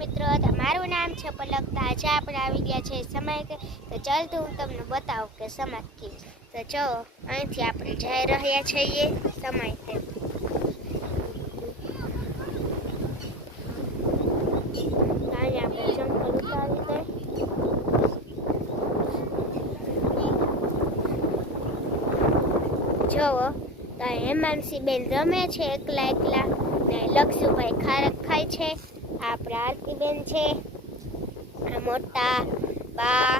મિત્રો, તમારું નામ છે પલક. તો આજે આપણે આવી ગયા છે સમય કે તો ચાલ તો હું તમને બતાવું કે સમય કે તો જો અહીંથી આપણે જઈ રહ્યા છીએ સમય કે અહીંયા આપણે ચંપલ ઉતારી દઈએ. જોવો તો હેમાંશી બેન રમે છે એકલા એકલા ને લક્ષુભાઈ ખારક ખાય છે. આપણા આરતી બેન છે, આ મોટા બા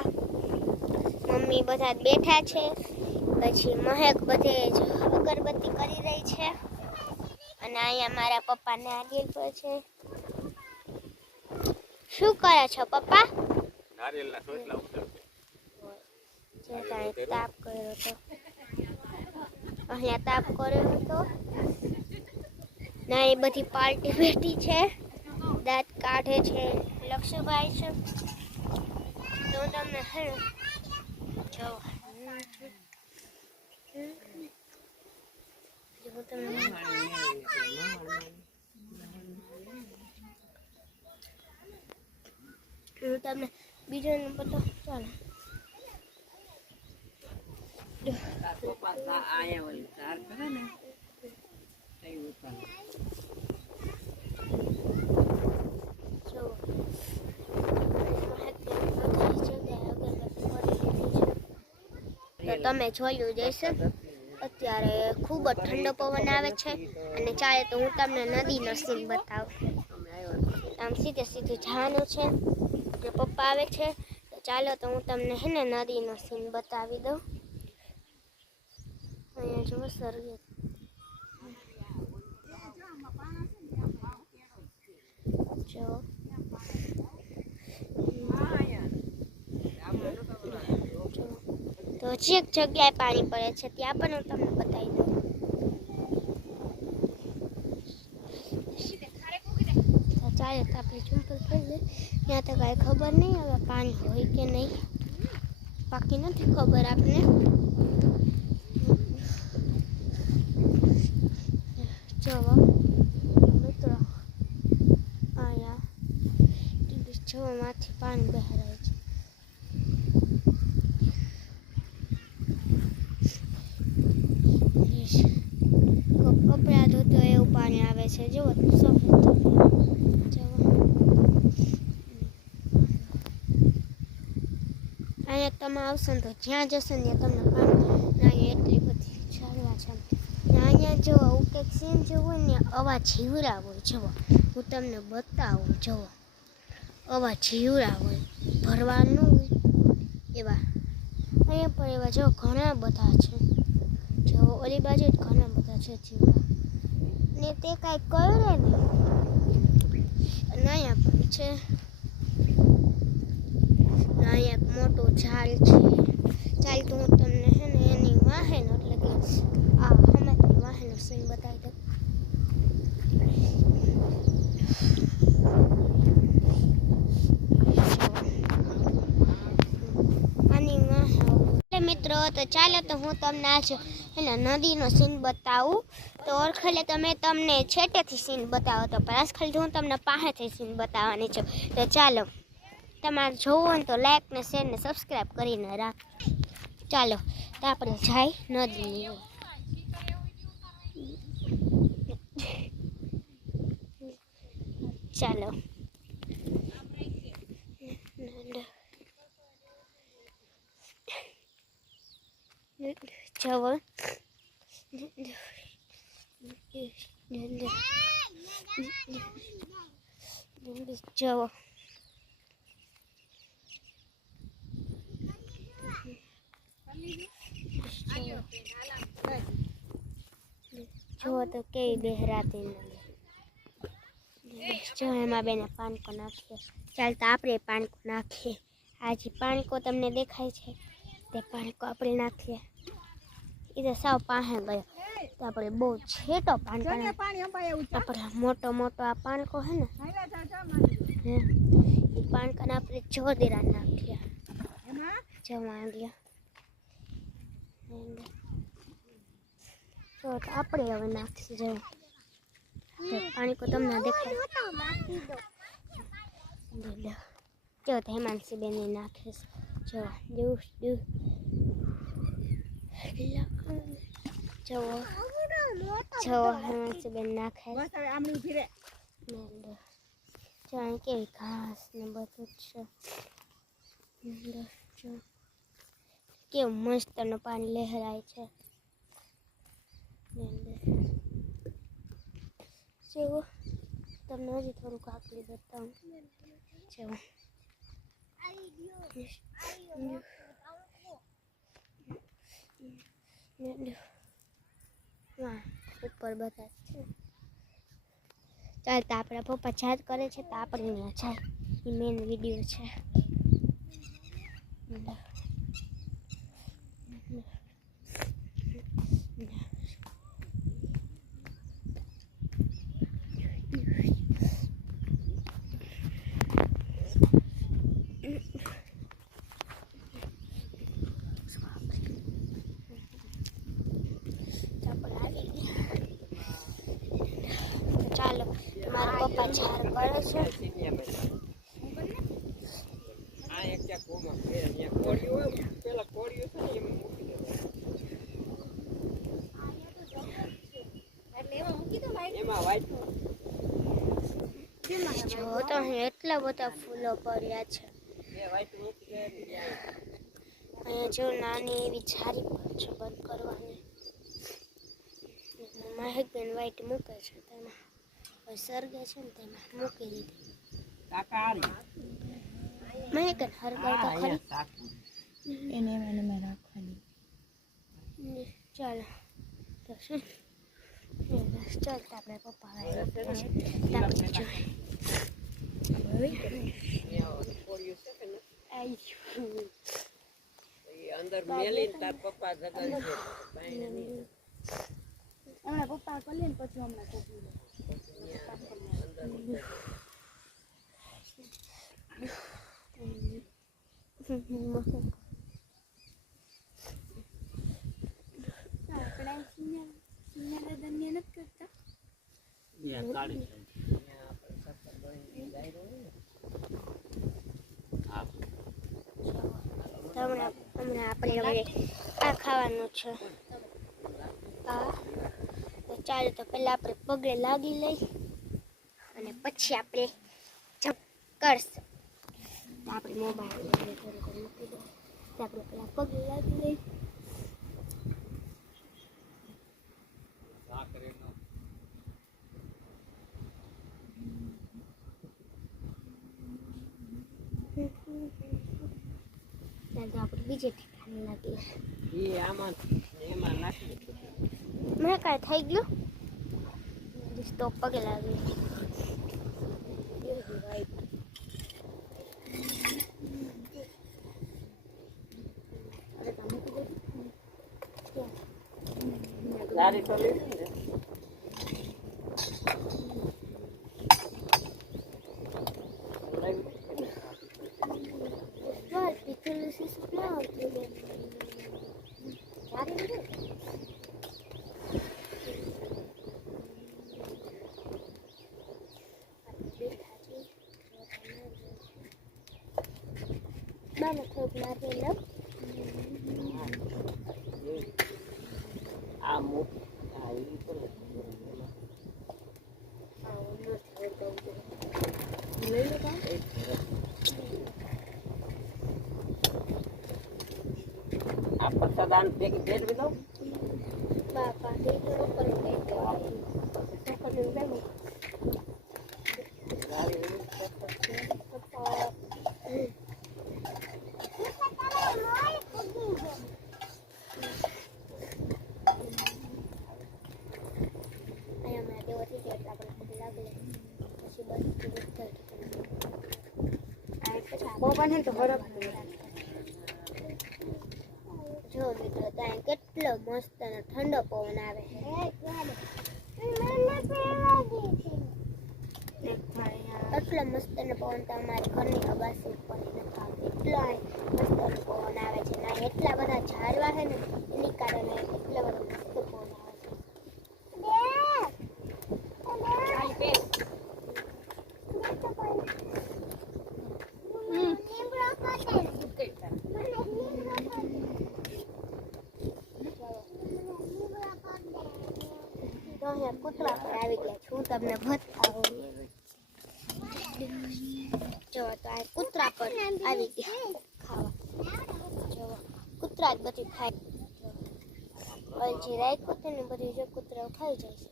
મમ્મી બધા બેઠા છે. પછી મહેક બધે જ અગરબત્તી કરી રહી છે અને અહીંયા મારા પપ્પા નારિયેલ પર છે. શું કરે છો પપ્પા? નારિયેલના સોટલા ઉતરશે. જે કાંઈ તાપ કર્યો તો અહીંયા તાપ કર્યો હતો ના, એ બધી પાર્ટી બેઠી છે, દાંત કાઢે છે. લક્ષુભાઈ છે તો હું તમને હે જો તમને બીજો નંબર તો ચાલો. તો તમે જોયું જઈશે અત્યારે ખૂબ જ ઠંડો પવન આવે છે અને ચાલે તો હું તમને નદીનો સીન બતાવું. આમ સીધે સીધું જવાનું છે, જે પપ્પા આવે છે તો ચાલો તો હું તમને હે ને નદીનો સીન બતાવી દઉં. અહીંયા જુઓ સરગી જો તો જે એક જગ્યાએ પાણી પડે છે ત્યાં પણ હું તમને બતાવી દઉં. તો ચાલે તો આપણી ચંપલ પડી જાય ત્યાં તો કાંઈ ખબર નહીં હવે પાણી હોય કે નહીં, બાકી નથી ખબર આપને. જવો મિત્રો અહીંયા જવામાંથી પાણી બહારાય છે. કપડા ધોતો એવું પાણી આવે છે. જુઓ સફેદ અહીંયા તમે આવશો ને તો જ્યાં જશો ને તમને પાણી અહીંયા એટલી બધી ચાલવા છે. અહીંયા જો આવું કંઈક સીન જેવું ને અવાજ જીવડા હોય. જુઓ હું તમને બતાવું. જુઓ અવાજ જીવડા હોય, ભરવાનું હોય એવા. અહીંયા પણ એવા જો ઘણા બધા છે. જો ઓલી બાજુ જ ઘણા બધા છે જીવડા ને તે કાંઈ કરે ને. અહીંયા પણ છે, અહીંયા એક મોટું ઝાડ છે. ચાલ તો હું તમને હે ને એની વાહેનો એટલે કે આ હમણાં વાહેનો સીન બતાવી દઉં. આની વાહે મિત્રો તો ચાલો તો હું તમને આજ એને નદીનો સીન બતાવું. તો ઓળખલે તમે તમને છેટેથી સીન બતાવો તો પાસ ખાલી હું તમને પાસેથી સીન બતાવવાની છું. તો ચાલો તમારે જોવું હોય તો લાઈક ને શેર ને સબસ્ક્રાઈબ કરીને રાખો. ચાલો તો આપણે જાય નદી. ચાલો જવો જવો જુઓ તો કેવી બહેરાતી જો એમાં બેને પાનકો નાખીએ. ચાલ તો આપણે પાનકો નાખીએ. આ જે પાનકો તમને દેખાય છે તે પાનકો આપણે નાખીએ. એ તો સાવ પાસે ગયો તો આપણે બહુ છેટો પાનકો આપણે મોટો મોટો આ પાનકો હે ને એ પાનકાને આપણે જોરદાર નાખીએ. જવા ગયા તો આપણે હવે નાખી જવું. પાણી કો તમને દેખાય જો તો હેમાંસી બેને નાખે છે જો જ્યુસ જ્યુસ જો જો હેમાંસી બેન નાખે બસ હવે આમની ઊભી રહે. જો અહીં કેવી ઘાસ ને બધું જ છે જો કેવું મસ્તનું પાણી લહેરાય છે જેવો તમને હજી થોડુંક આકલી બતાવું જેવો હા ઉપર બધા છે ચાલ તો આપણા પપ્પા જાત કરે છે તો આપણે ત્યાં જાય એ મેન વિડીયો છે ચાલો મારા પપ્પા ઝાર કરે છે આ એક ત્યાં કોમાં છે અહીંયા કોળીઓ હોય પેલા કોળીઓ છે ને એમાં મૂકી દેવાય. એમાં વાઈટ જો તો અહીં એટલા બધા ફૂલો પડ્યા છે બે વાઈટ મૂકી દે અહીંયા જો નાની એવી છારી પણ છે બંધ કરવાની મહેકબેન વાઈટ મૂકે છે તેમાં સરગે છે ને તેમાં મૂકી દીધી કાકા આરી મહેકન હરગાવ તો ખરી એને એમાં રાખવાની. ચાલો તો શું બસ ચાલતા આપણે પપ્પા આપણે જોઈએ કોળીઓ છે કે અંદર મેલીને તાર પપ્પા જગાડી છે પાણી નહીં હમણાં પપ્પા કરી લે ને પછી હમણાં કોપી લે. આપણે સિંગલ દન્ય નથી કરતા. અહીંયા કાઢી અહીંયા આપણે હમણાં આપણે હવે આ ખાવાનું છે આ તો ચાલો તો પહેલાં આપણે પગે લાગી લઈ અને પછી આપણે જપ કરશું તો આપણે મોબાઈલ મૂકી દો તો આપણે પહેલાં પગે લાગી લઈ તો આપણે બીજે ઠેકાણે લાગીએ એ આમાં એમાં નાખી દે. મેં કાંઈ થઈ ગયું તો પગે લાગી લારી તો લીધી ને બસ તુલસી સુપના આવતી ક્યારે લીધું મને થોડુંક નાખી લઉં આ મુક આ ઈ તો લઈ લો આ પ્રસાદાન ભેગી ભેટ દો બાપા તે તો ઉપર લઈ જવા ઉપર લઈ જવું પપ્પાને તો બરફ જો મિત્રો ત્યાં કેટલો મસ્ત અને ઠંડો પવન આવે છે એટલો મસ્ત નો પવન તો અમારી ઘરની અગાસી ઉપર નથી આવતો એટલો મસ્ત નો પવન આવે છે ને એટલા બધા ઝાડવા છે ને એની કારણે એટલો બધો મસ્ત પવન આવે છે તમને બતાવું. જો તો આ કૂતરા પણ આવી ગયા ખાવા. જો કૂતરા જ બધું ખાય. જે રાખ્યું હતું ને બધું જો કૂતરાઓ ખાઈ જાય છે.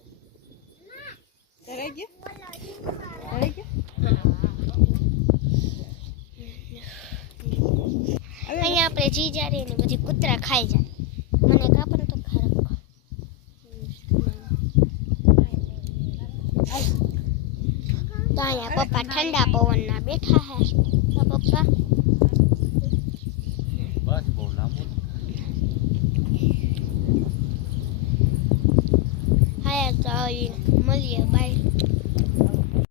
ધરાઈ ગયો ધરાઈ ગયો અહીંયા આપણે જી જારી ને બધી કૂતરા ખાઈ જાય. મને કાપડ તો ખરાબ. તો અહીંયા પપ્પા ઠંડા પવનના બેઠા હે. તો પપ્પા બસ બહુ લાંબુ હા તો મળીએ બાય.